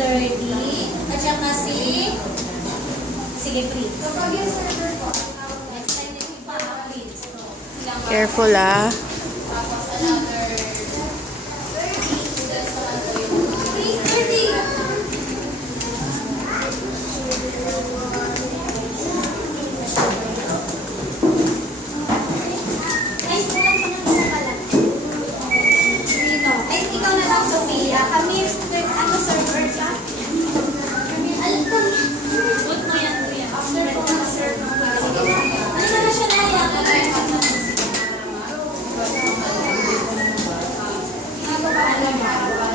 30, at saka sige, Prince. Kapag yung server po, next time na yung Prince. Careful ah. Tapos another 30 students naman po yung 30. Ikaw na lang, Sophia. Kami, ano, server ka? Alam ko. Good mo yan, kuya. After ko na-serve ng kuya. Ano na siya na yan?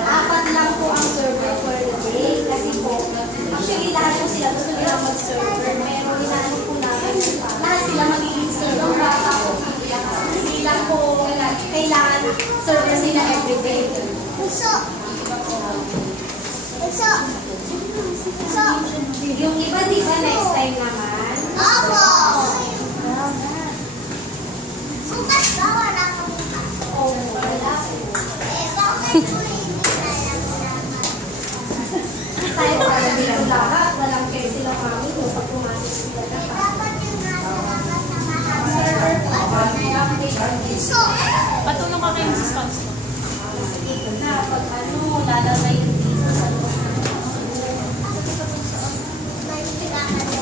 Apat lang po ang server for the day. Kasi po, actually lahat po sila gusto nila mag-server. Pero inaano po namin, lahat sila magiging server. Hindi lang po kailangan server sila everyday. Yung iba, di ba, next time naman? Opo! Bukas ba wala kang bukas? Oo, wala po. Bakit mo hindi kaya mo naman? Tayo para bilang lahat, walang care sila kami no, pag pumasok sila lahat. Dapat yung nasa labas na mahaba. Server po, may update. So, Patulong ka kay Mrs. Constance. Sige na, pag ano, lalagay yung